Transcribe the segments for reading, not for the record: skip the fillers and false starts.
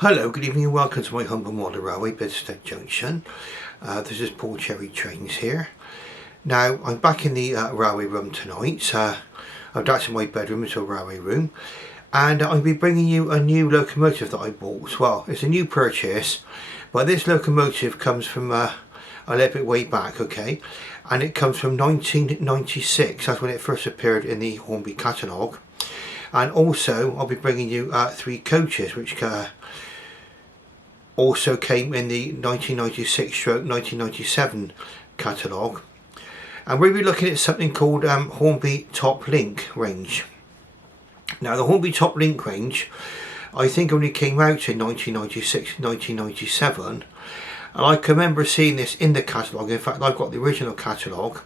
Hello, good evening and welcome to my humble model railway, Bedstead Junction. This is Paul Cherry Trains here. Now, I'm back in the railway room tonight. I've actually my bedroom into a railway room. And I'll be bringing you a new locomotive that I bought. Well, it's a new purchase, but this locomotive comes from a little bit way back, okay? And it comes from 1996. That's when it first appeared in the Hornby catalogue. And also, I'll be bringing you 3 coaches, which also came in the 1996/1997 catalogue. And we'll be looking at something called Hornby Top Link range. Now the Hornby Top Link range I think only came out in 1996-1997, and I can remember seeing this in the catalogue. In fact, I've got the original catalogue,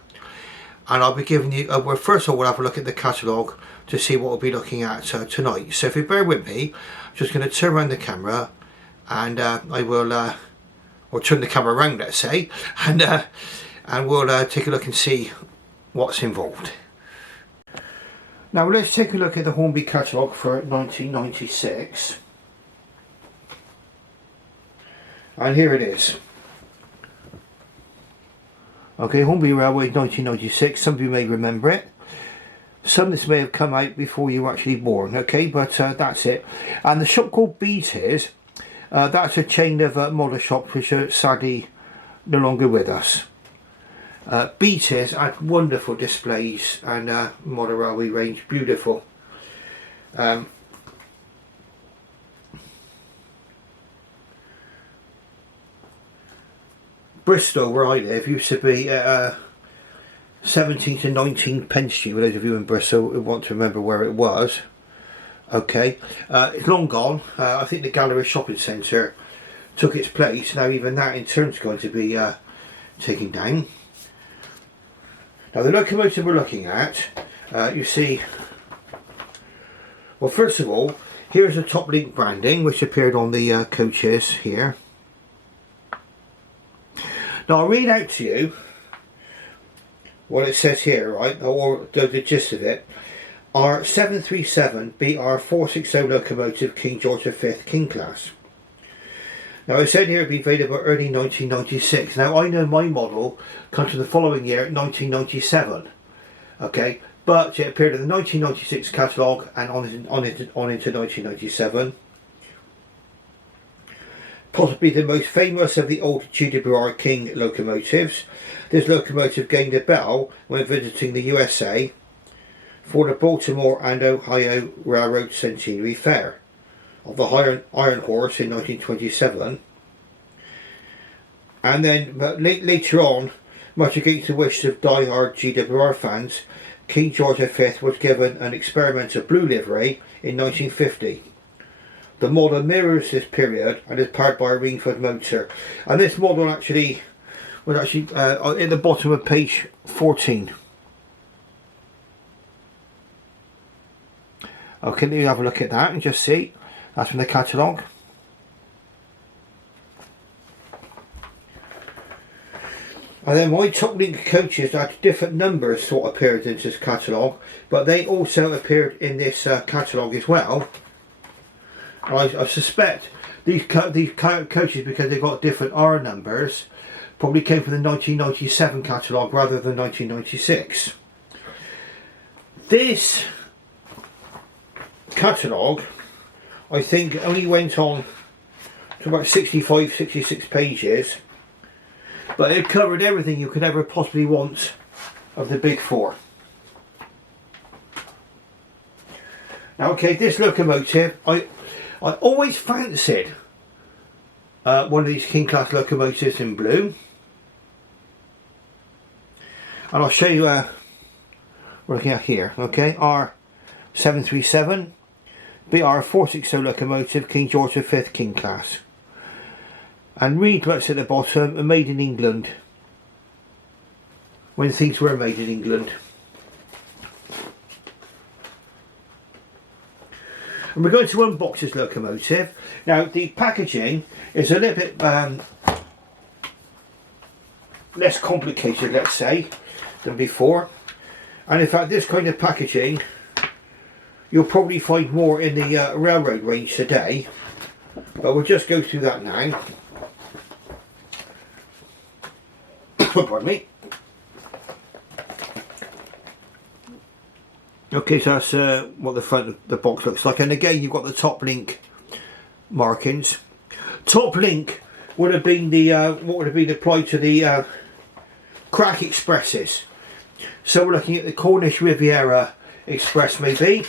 and I'll be giving you well, first of all we'll have a look at the catalogue to see what we'll be looking at tonight. So if you bear with me, I'm just going to turn around the camera and I will or turn the camera around, let's say, and we'll take a look and see what's involved. Now let's take a look at the Hornby catalogue for 1996, and here it is. Okay, Hornby Railway 1996, some of you may remember it. Some of this may have come out before you were actually born, okay, but that's it. And the shop called Beatties, that's a chain of model shops which are sadly no longer with us. Beatties had wonderful displays and model railway range, beautiful. Bristol, where I live, used to be 17 to 19 Pence Street, for those of you in Bristol who want to remember where it was. Okay, it's long gone. I think the Gallery Shopping Centre took its place. Now even that in turn is going to be taken down. Now the locomotive we're looking at, you see, well first of all, here's the Top Link branding which appeared on the coaches here. Now I'll read out to you what it says here, right, or the gist of it. R737 BR460 locomotive, King George V King class. Now it said here it'd be available early 1996. Now I know my model comes to the following year, 1997. Okay, but it appeared in the 1996 catalogue and on into 1997. Possibly the most famous of the old GWR King locomotives. This locomotive gained a bell when visiting the USA for the Baltimore and Ohio Railroad Centenary Fair of the Iron Horse in 1927. And then later on, much against the wishes of die-hard GWR fans, King George V was given an experimental blue livery in 1950. The model mirrors this period and is powered by a Ringford motor. And this model actually was actually in the bottom of page 14. Okay, let me have a look at that and just see. That's from the catalogue. And then my Top Link coaches had different numbers sort of appeared in this catalogue, but they also appeared in this catalogue as well. And I suspect these coaches, because they've got different R numbers, probably came from the 1997 catalogue rather than 1996. This catalogue, I think, only went on to about 65-66 pages, but it covered everything you could ever possibly want of the big four. Now, okay, this locomotive, I always fancied one of these King class locomotives in blue, and I'll show you we're looking at here. Okay, R737 BR460 locomotive, King George V King class, and read what's at the bottom, made in England, when things were made in England. And we're going to unbox this locomotive. Now the packaging is a little bit less complicated, let's say, than before. And in fact this kind of packaging you'll probably find more in the railroad range today But we'll just go through that now. Pardon me. Okay, so that's what the front of the box looks like, and again you've got the top link markings. Top link would have been the what would have been applied to the crack expresses. So we're looking at the Cornish Riviera Express maybe,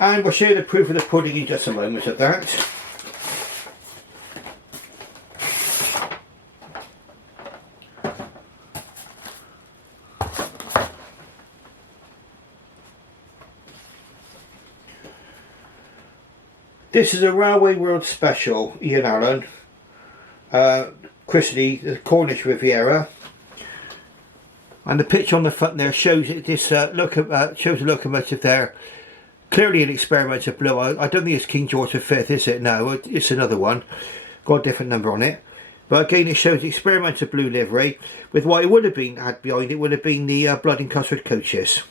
and we'll show you the proof of the pudding in just a moment of that. This is a Railway World Special, Ian Allen, Chrisley, the Cornish Riviera, and the picture on the front there shows it. This shows the locomotive there, clearly an experimental blue. I don't think it's King George V, is it? No, it's another one, got a different number on it. But again, it shows the experimental blue livery with what it would have been had behind it would have been the blood and custard coaches.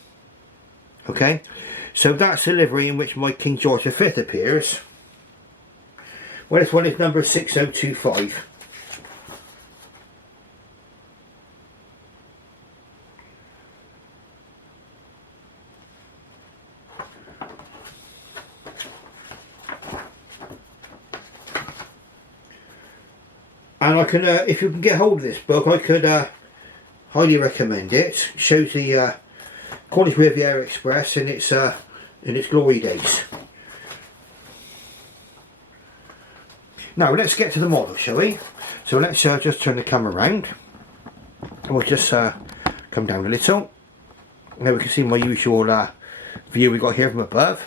Okay, so that's the livery in which my King George V appears. Well, this one is number 6025. And I can, if you can get hold of this book, I could highly recommend it. It shows the Cornish Riviera Express in its glory days. Now let's get to the model, shall we? So let's just turn the camera around, and we'll just come down a little. Now we can see my usual view we got here from above.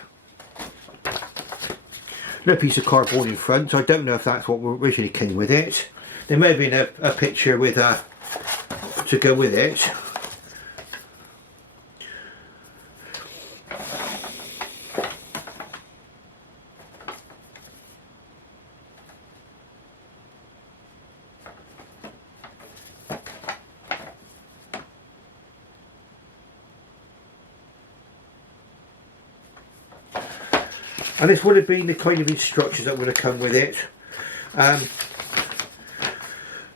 Little piece of cardboard in front. So I don't know if that's what originally came with it. There may have been a picture with to go with it. And this would have been the kind of instructions that would have come with it.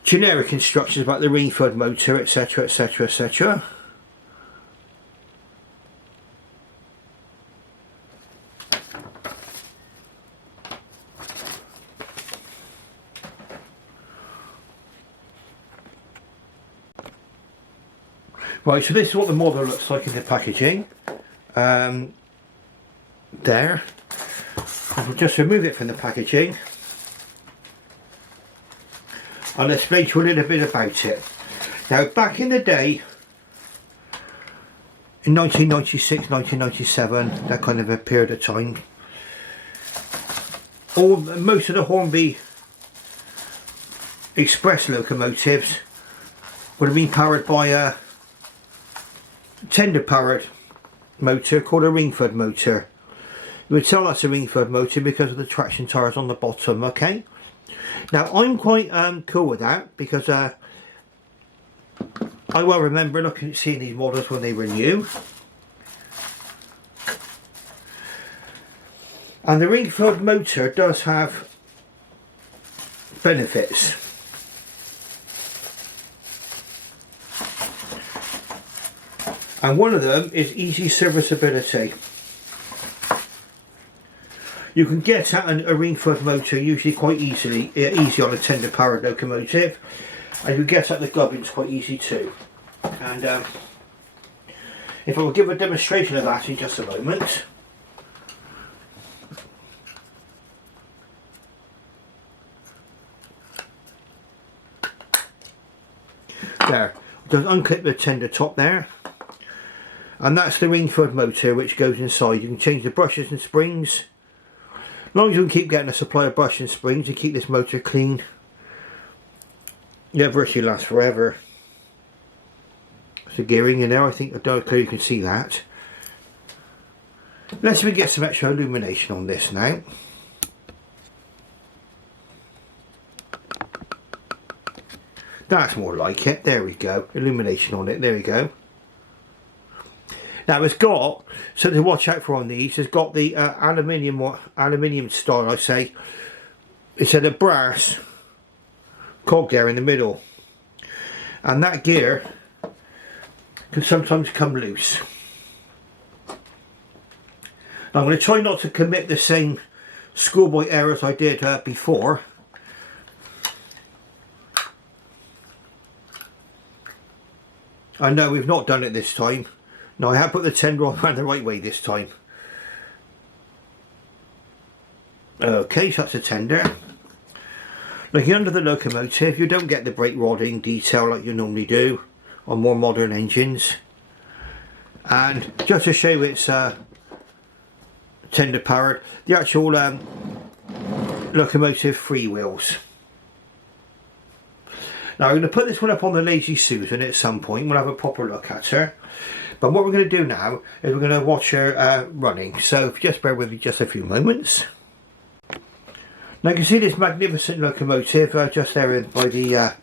Generic instructions about the Ringford motor, etc, etc, etc. Right, so this is what the model looks like in the packaging. There. I'll just remove it from the packaging and explain to you a little bit about it. Now, back in the day, in 1996, 1997, that kind of a period of time, most of the Hornby express locomotives would have been powered by a tender powered motor called a Ringford motor. You would tell that's a Ringford motor because of the traction tyres on the bottom, okay? Now, I'm quite cool with that because I well remember seeing these models when they were new. And the Ringford motor does have benefits. And one of them is easy serviceability. You can get at a Ringford motor usually quite easy on a tender powered locomotive, and you get at the gubbins quite easy too. And if I will give a demonstration of that in just a moment. There, just unclip the tender top there, and that's the Ringford motor which goes inside. You can change the brushes and springs. As long as you can keep getting a supply of brush and springs and keep this motor clean, yeah, virtually lasts forever. So gearing in there, I think, I don't know if you can see that. Let's get some extra illumination on this now. That's more like it. There we go. Illumination on it. There we go. Now it's got, something to watch out for on these, it's got the aluminium style, I say. It's a brass cog there in the middle. And that gear can sometimes come loose. Now I'm going to try not to commit the same schoolboy errors I did before. I know we've not done it this time. No, I have put the tender on around the right way this time. Okay, so that's a tender. Looking under the locomotive, you don't get the brake rodding detail like you normally do on more modern engines. And just to show you it's tender powered, the actual locomotive freewheels. Now I'm going to put this one up on the Lazy Susan at some point. We'll have a proper look at her. But what we're going to do now is we're going to watch her running. So just bear with me just a few moments. Now you can see this magnificent locomotive just there by the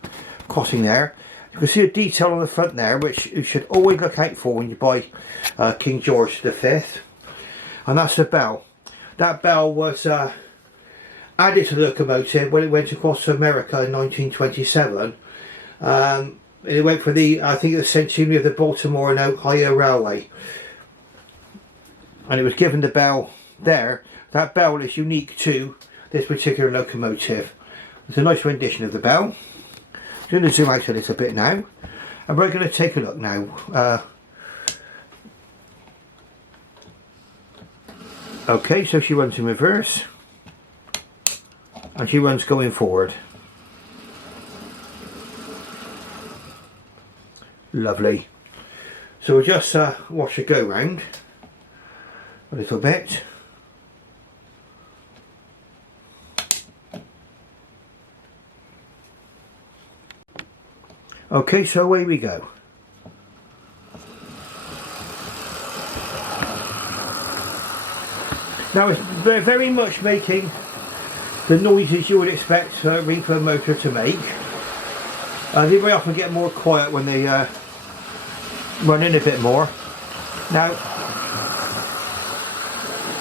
crossing there. You can see a detail on the front there which you should always look out for when you buy King George V. And that's the bell. That bell was added to the locomotive when it went across to America in 1927. It went for the, I think, the centenary of the Baltimore and Ohio Railway. And it was given the bell there. That bell is unique to this particular locomotive. It's a nice rendition of the bell. I'm going to zoom out a little bit now. And we're going to take a look now. Okay, so she runs in reverse. And she runs going forward. Lovely. So we'll just watch her go round a little bit. Okay, so away we go. Now it's very much making the noises you would expect a reefer motor to make. They very often get more quiet when they run in a bit more. Now,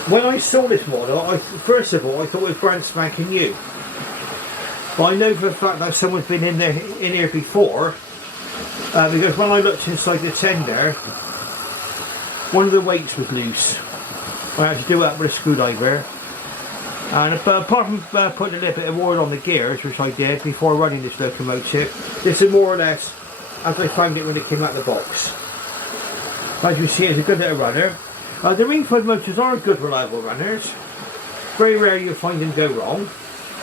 when I saw this model, first of all I thought it was brand spanking new. But I know for a fact that someone's been in here before, because when I looked inside the tender, one of the weights was loose. I had to do it up with a screwdriver. And apart from putting a little bit of oil on the gears, which I did before running this locomotive, this is more or less as I found it when it came out of the box. As you see, it's a good little runner. The Ringford motors are good reliable runners. Very rare you'll find them go wrong.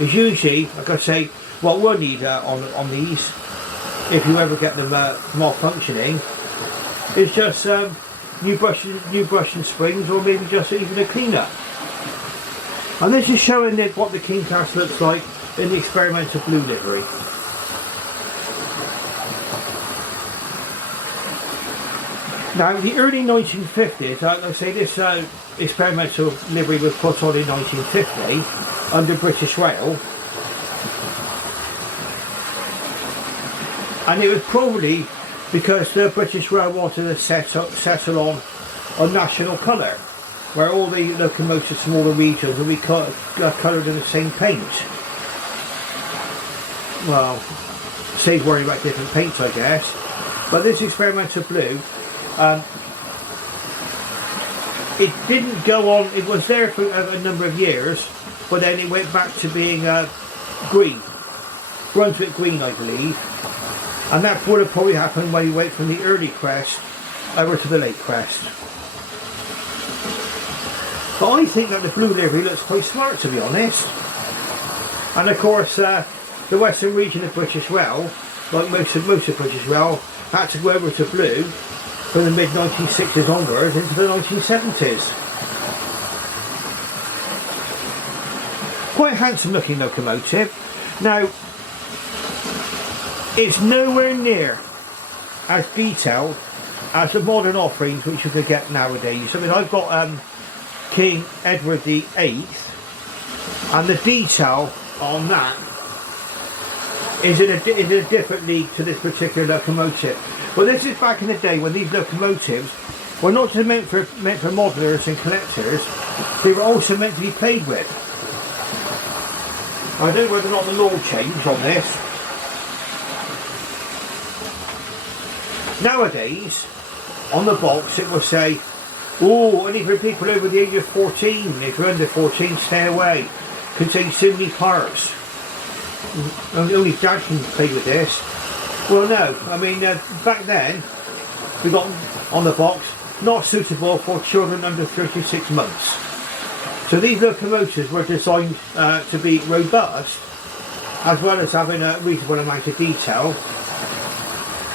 It's usually, like I say, what we'll need on these, if you ever get them malfunctioning, is just new brush and springs, or maybe just even a clean-up. And this is showing what the King Class looks like in the experimental blue livery. Now, in the early 1950s, like I say, this experimental livery was put on in 1950 under British Rail. And it was probably because the British Rail wanted to settle on a national colour, where all the locomotives from all the regions will be coloured in the same paint. Well, saves worrying about different paints, I guess. But this experimental blue, it didn't go on, it was there for a number of years, but then it went back to being green. Brunswick green, I believe. And that would have probably happened when you went from the early crest over to the late crest. But I think that the blue livery looks quite smart, to be honest. And of course, the western region of British Rail, like most of British Rail, had to go over to blue from the mid-1960s onwards into the 1970s. Quite a handsome looking locomotive. Now, it's nowhere near as detailed as the modern offerings which you could get nowadays. I mean, I've got King Edward VIII, and the detail on that is in a different league to this particular locomotive. Well, this is back in the day when these locomotives were not just meant for modelers and collectors, they were also meant to be played with. I don't know whether or not the law changed on this. Nowadays, on the box it will say, oh, only for people over the age of 14, if you're under 14, stay away. Contains so many parts. Only Dad can play with this. Well, no, I mean, back then, we got on the box, not suitable for children under 36 months. So these locomotives were designed to be robust, as well as having a reasonable amount of detail.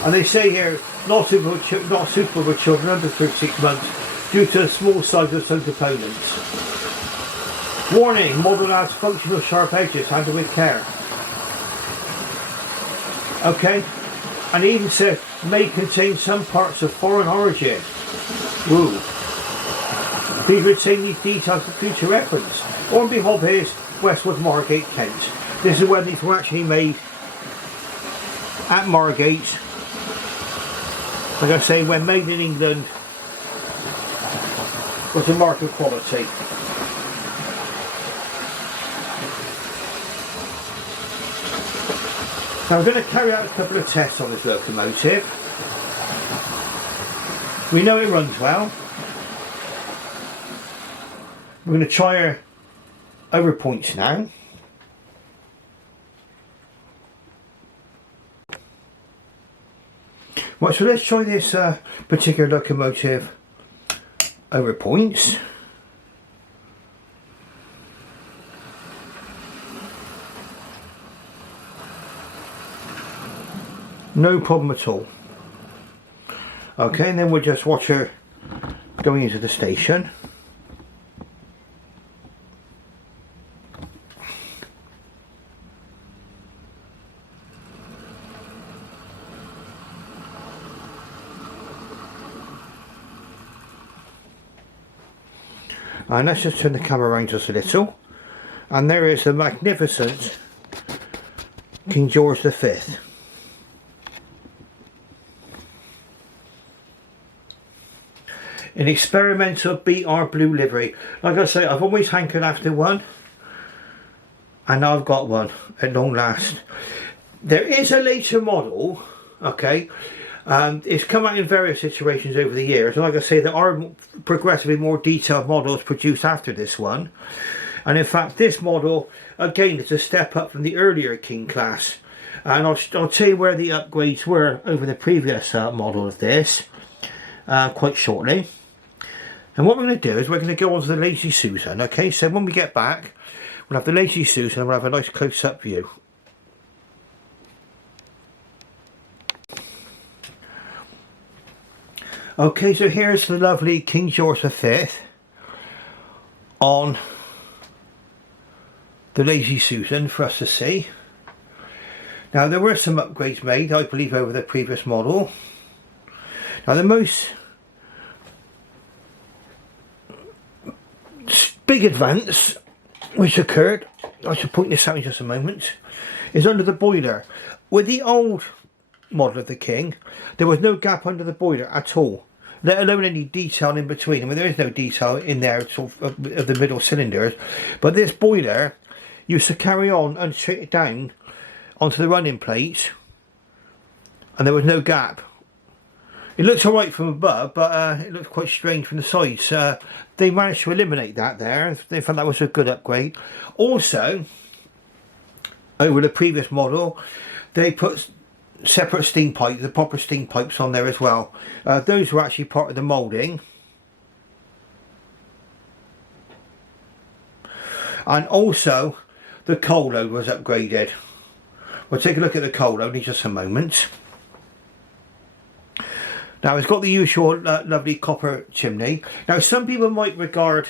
And they say here, not suitable for children under 36 months due to the small size of some components. Warning, model has functional sharp edges, handled with care. Okay, and it even said, may contain some parts of foreign origin. Woo. Please retain these details for future reference. Hornby Hobbies, Westwood, Margate, Kent. This is where these were actually made at Margate. Like I say, when made in England, was a mark of quality. Now I'm going to carry out a couple of tests on this locomotive. We know it runs well. We're going to try her over points now. Right, so let's try this particular locomotive over points. No problem at all. Okay, and then we'll just watch her going into the station. And let's just turn the camera around just a little. And there is the magnificent King George V. An experimental BR blue livery. Like I say, I've always hankered after one. And I've got one at long last. There is a later model, okay. It's come out in various situations over the years, and like I say, there are progressively more detailed models produced after this one. And in fact, this model again is a step up from the earlier King class, and I'll tell you where the upgrades were over the previous model of this quite shortly. And what we're going to do is we're going to go on to the Lazy Susan. Okay, so when we get back, we'll have the Lazy Susan and we'll have a nice close-up view. Okay, so here's the lovely King George V on the Lazy Susan for us to see. Now there were some upgrades made, I believe, over the previous model. Now the most big advance which occurred, I should point this out in just a moment, is under the boiler. With the old model of the King, there was no gap under the boiler at all, let alone any detail in between. I mean, there is no detail in there sort of the middle cylinders, but this boiler used to carry on and straight it down onto the running plate, and there was no gap. It looks alright from above, but it looks quite strange from the sides. They managed to eliminate that there. They found that was a good upgrade. Also, over the previous model, they put separate steam pipes, the proper steam pipes on there as well. Those were actually part of the moulding. And also, the coal load was upgraded. We'll take a look at the coal load in just a moment. Now it's got the usual lovely copper chimney. Now some people might regard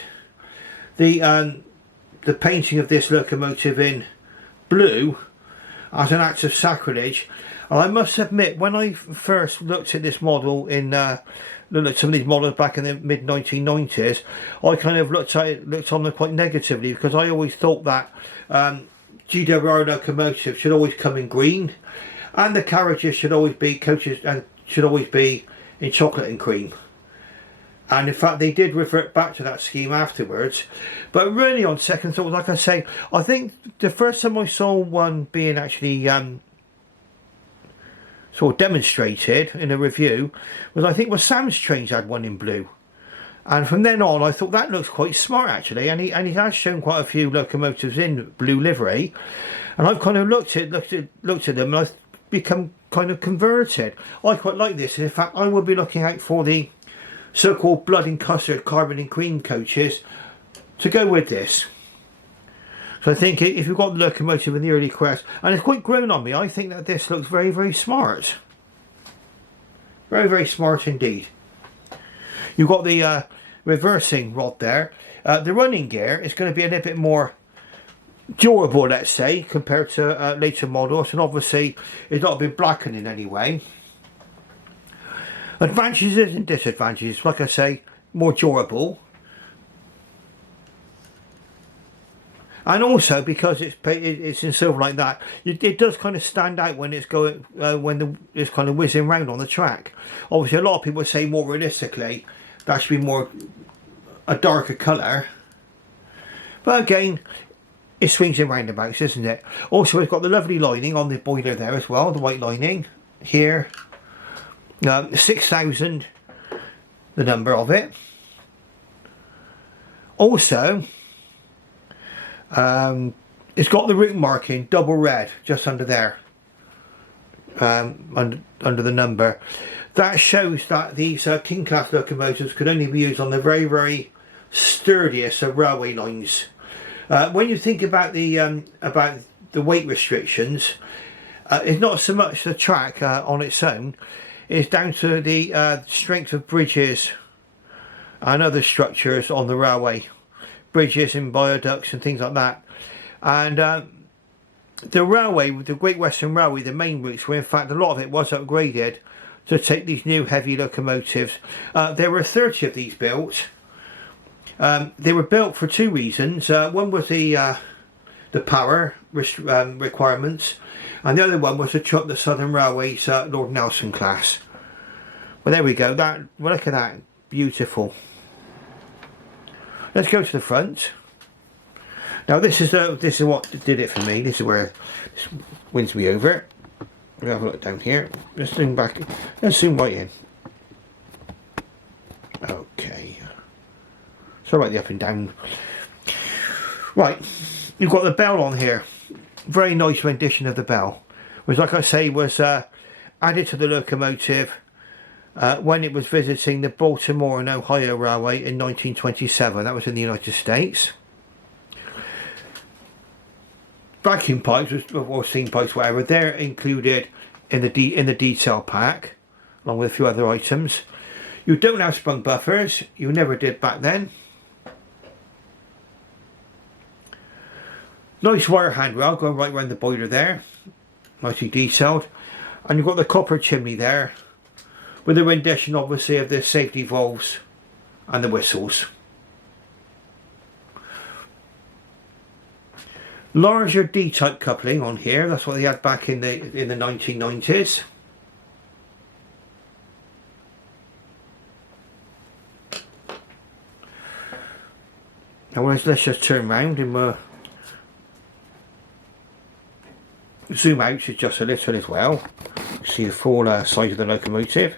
the painting of this locomotive in blue as an act of sacrilege. And I must admit, when I first looked at this model in looked at some of these models back in the mid 1990s, I kind of looked on them quite negatively, because I always thought that GWR locomotives should always come in green, and the carriages should always be coaches and should always be in chocolate and cream. And in fact they did revert back to that scheme afterwards. But really on second thought, like I say, I think the first time I saw one being actually sort of demonstrated in a review was, I think, was Sam's Trains had one in blue. And from then on I thought that looks quite smart actually, and he has shown quite a few locomotives in blue livery, and I've kind of looked at them and I've become kind of converted. I quite like this, and in fact I will be looking out for the so-called blood and custard carbon and cream coaches to go with this. So I think if you've got the locomotive in the early crest, and it's quite grown on me, I think that this looks very, very smart. Very, very smart indeed. You've got the reversing rod there. The running gear is going to be a little bit more durable, let's say, compared to later models, and obviously it's not been blackened in any way. Advantages and disadvantages, like I say, more durable. And also because it's in silver like that, it does kind of stand out when it's going it's kind of whizzing around on the track. Obviously, a lot of people say more realistically that should be more a darker colour, but again, it swings in roundabouts, isn't it? Also, it's got the lovely lining on the boiler there as well, the white lining here. 6,000, the number of it. Also, it's got the route marking double red just under there, under the number. That shows that these King class locomotives could only be used on the very, very sturdiest of railway lines. When you think about the weight restrictions, it's not so much the track on its own. It's down to the strength of bridges and other structures on the railway, bridges and viaducts and things like that. And the railway, the Great Western Railway, the main routes, where in fact a lot of it was upgraded to take these new heavy locomotives. There were 30 of these built. They were built for two reasons. One was the power requirements, and the other one was to truck the Southern Railway's Lord Nelson class. Well, there we go. Look at that, beautiful. Let's go to the front. Now this is what did it for me. This is where this wins me over. We'll have a look down here. Let's zoom back. Let's zoom right in. Okay. Sorry about the up and down. Right, you've got the bell on here. Very nice rendition of the bell, which, like I say, was added to the locomotive when it was visiting the Baltimore and Ohio Railway in 1927. That was in the United States. Vacuum pipes or steam pipes, whatever, they're included in the detail pack, along with a few other items. You don't have sprung buffers. You never did back then. Nice wire handrail going right around the boiler there, nicely detailed, and you've got the copper chimney there, with a rendition obviously of the safety valves and the whistles. Larger D-type coupling on here. That's what they had back in the 1990s. Now let's just turn round and zoom out just a little as well. See the full side of the locomotive.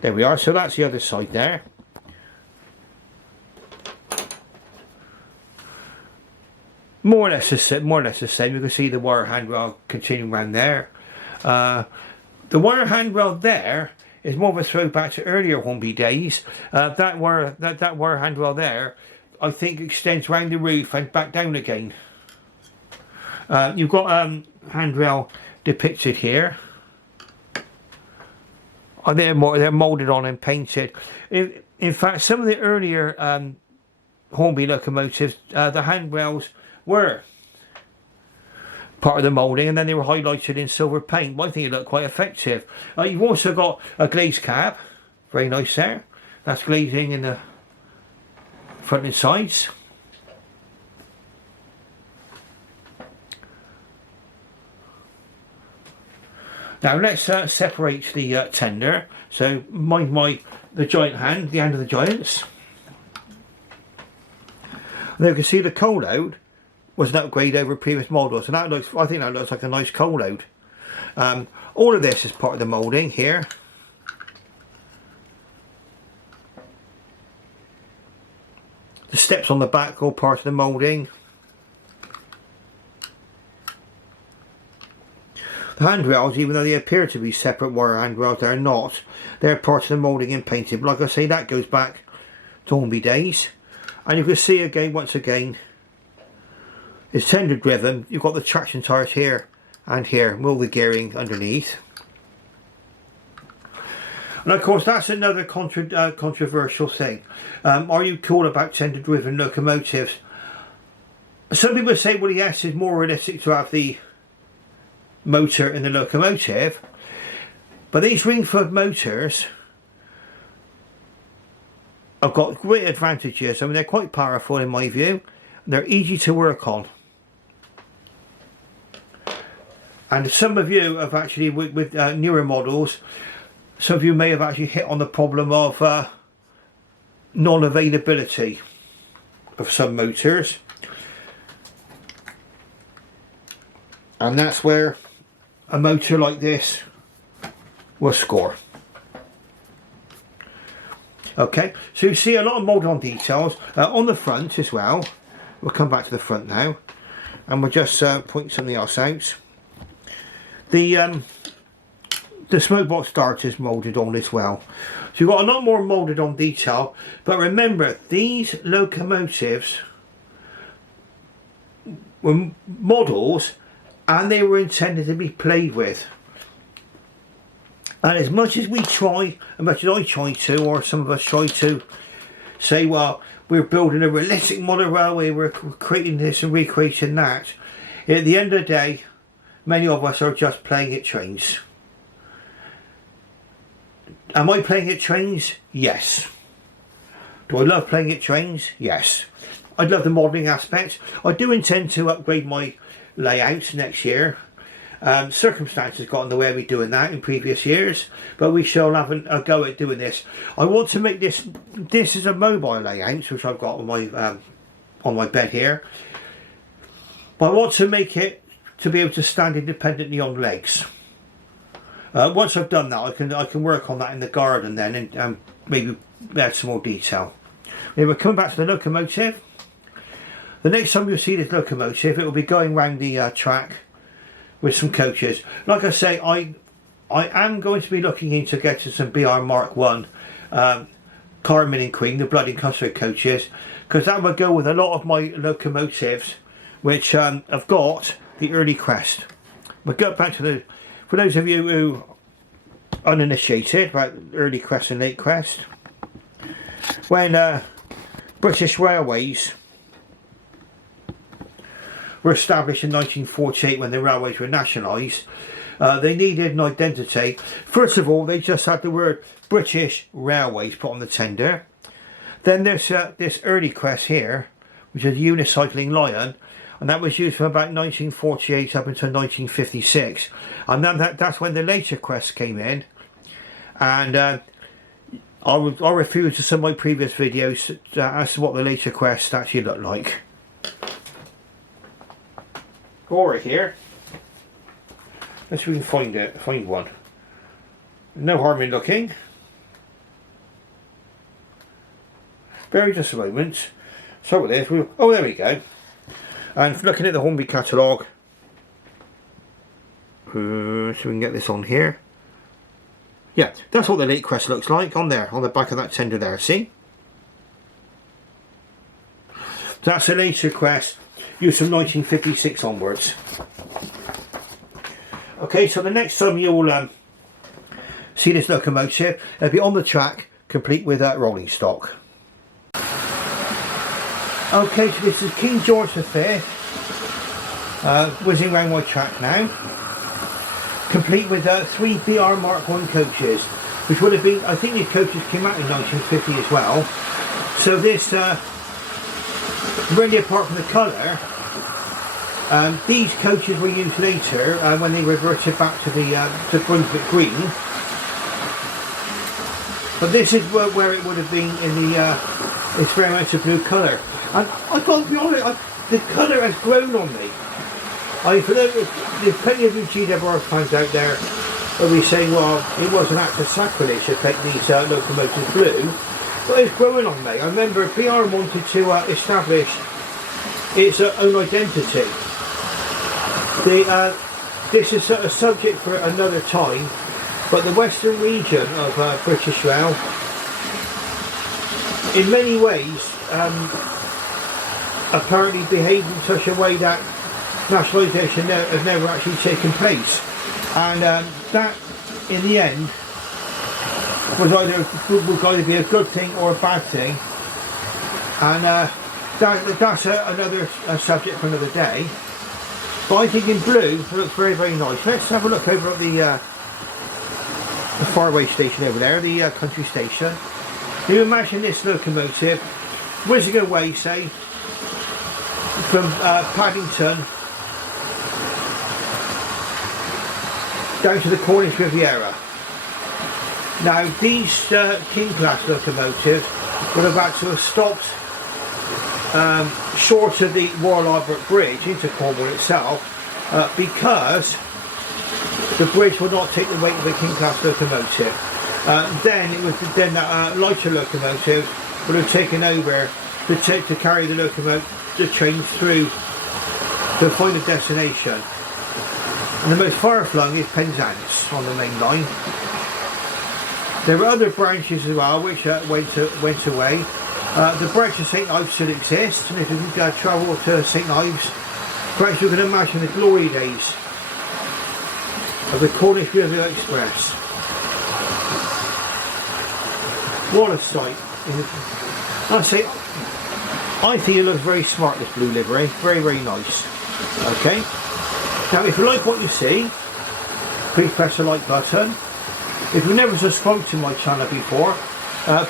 There we are. So that's the other side there. More or less the same. You can see the wire handrail continuing around there. The wire handrail there is more of a throwback to earlier Hornby days. That wire handrail there, I think, extends around the roof and back down again. You've got handrail depicted here. They're moulded on and painted. In fact, some of the earlier Hornby locomotives, the handrails were part of the moulding, and then they were highlighted in silver paint. Well, I think it looked quite effective. You've also got a glazed cab, very nice there. That's glazing in the front and sides. Now let's separate the tender. So mind my the giant hand, the hand of the giants. And you can see the coal load was an upgrade over previous models, and that looks, I think that looks like a nice coal load. All of this is part of the moulding here. The steps on the back all part of the moulding. The handrails, even though they appear to be separate wire handrails, they're not. They're part of the moulding and painting. But like I say, that goes back to Hornby days. And you can see again, once again, it's tender driven. You've got the traction tyres here and here, with all the gearing underneath. And of course, that's another controversial thing. Are you cool about tender driven locomotives? Some people say, well, yes, it's more realistic to have the motor in the locomotive, but these Ringford motors have got great advantages. I mean, they're quite powerful in my view. They're easy to work on, and some of you have actually, with newer models, some of you may have actually hit on the problem of non-availability of some motors, and that's where a motor like this will score. Okay, so you see a lot of mold-on details on the front as well. We'll come back to the front now, and we'll just point something else out. The smoke box dart is moulded on as well. So you've got a lot more moulded on detail, but remember, these locomotives were models and they were intended to be played with. And as much as we try, as much as I try to, or some of us try to say, well, we're building a realistic model railway, we're creating this and recreating that, at the end of the day, many of us are just playing at trains. Am I playing at trains? Yes. Do I love playing at trains? Yes. I love the modelling aspect. I do intend to upgrade my layout next year. Circumstances got in the way of me doing that in previous years, but we shall have a go at doing this. I want to make this is a mobile layout, which I've got on my bed here, but I want to make it to be able to stand independently on legs. Once I've done that, I can work on that in the garden then, and maybe add some more detail. Anyway, we're coming back to the locomotive. The next time you'll see this locomotive, it will be going round the track with some coaches. Like I say, I am going to be looking into getting some BR Mark 1 Carmen and Queen, the Blood and Custard coaches, because that will go with a lot of my locomotives which have got the early crest. We'll go back to the, for those of you who are uninitiated about early crest and late crest, when British Railways were established in 1948, when the railways were nationalised, they needed an identity. First of all, they just had the word British Railways put on the tender. Then there's this early crest here, which is a unicycling lion, and that was used from about 1948 up until 1956. And then that's when the later crests came in, and I'll refer to some of my previous videos as to what the later crests actually look like. Over here, let's see if we can find one. No harm in looking. Bear just a moment. So with this, oh, there we go. And looking at the Hornby catalogue, so we can get this on here. Yeah, that's what the late crest looks like on there, on the back of that tender there. See? That's a later crest, used from 1956 onwards. Okay, so the next time you'll see this locomotive, it'll be on the track, complete with rolling stock. Okay, so this is King George V, whizzing around my track now, complete with 3 BR Mark 1 coaches, which would have been, I think these coaches came out in 1950 as well. So this, really apart from the colour, these coaches were used later when they reverted back to the to Brunswick Green. But this is where it would have been in the experimental blue colour. And I got to be honest, the colour has grown on me. For there's plenty of you GWR fans out there who will be saying, well, it was an act of sacrilege to paint these locomotives blue, but it's growing on me. I remember BR wanted to establish its own identity. This is a subject for another time, but the western region of British Rail, in many ways, apparently behaved in such a way that nationalisation has never actually taken place, and that in the end would either be a good thing or a bad thing, and that's another subject for another day. But I think in blue it looks very, very nice. Let's have a look over at the faraway station over there, the country station. You imagine this locomotive whizzing away, say, from Paddington down to the Cornish Riviera. Now these King class locomotives would have had to have stopped short of the Royal Albert Bridge into Cornwall itself, because the bridge would not take the weight of a King class locomotive. Then that lighter locomotive would have taken over to carry the trains through to find a destination. And the most far flung is Penzance on the main line. There were other branches as well which went away. The branch of St Ives still exists, and if you can travel to St Ives, perhaps you can imagine the glory days of the Cornish River Express. What a sight. I think it looks very smart, this blue livery, very, very nice. Okay, now if you like what you see, please press the like button. If you've never subscribed to my channel before,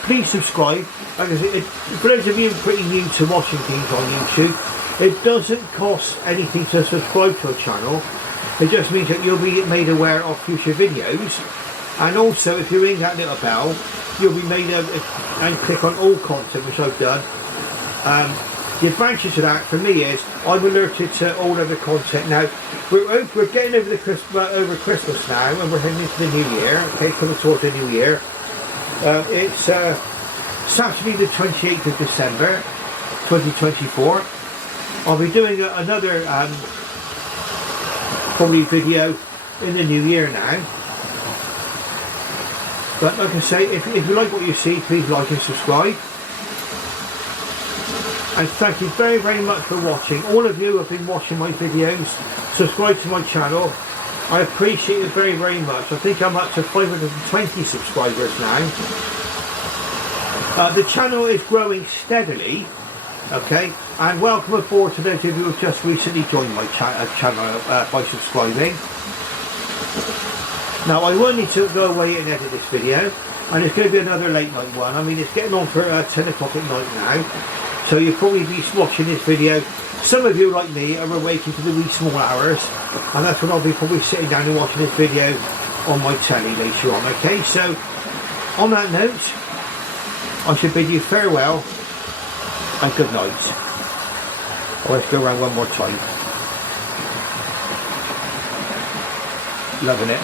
please subscribe. Like I said, for those of you pretty new to watching things on YouTube, it doesn't cost anything to subscribe to a channel. It just means that you'll be made aware of future videos, and also if you ring that little bell, you'll be made and click on all content which I've done. The advantage of that for me is I'm alerted to all of the content. Now we're getting over Christmas now, and we're heading into the new year. Okay, coming towards the new year. It's Saturday the 28th of December 2024. I'll be doing another probably video in the new year now. But like I say, if you like what you see, please like and subscribe. And thank you very, very much for watching. All of you who have been watching my videos, subscribe to my channel. I appreciate it very, very much. I think I'm up to 520 subscribers now. The channel is growing steadily, okay, and welcome aboard to those of you who have just recently joined my channel by subscribing. Now I will need to go away and edit this video, and it's going to be another late night one. I mean, it's getting on for 10 o'clock at night now. So you'll probably be watching this video. Some of you, like me, are awake into the wee small hours, and that's when I'll be probably sitting down and watching this video on my telly later on. Okay, so on that note, I should bid you farewell and good night. Let's go around one more time. Loving it.